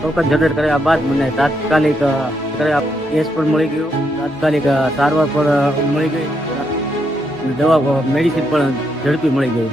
Token generate કર્યા બાદ મને તાત્કાલિક કેસ પણ મળી ગયો, તાત્કાલિક સારવાર પણ મળી ગઈ, દવા મેડિસિન પણ ઝડપી મળી ગઈ.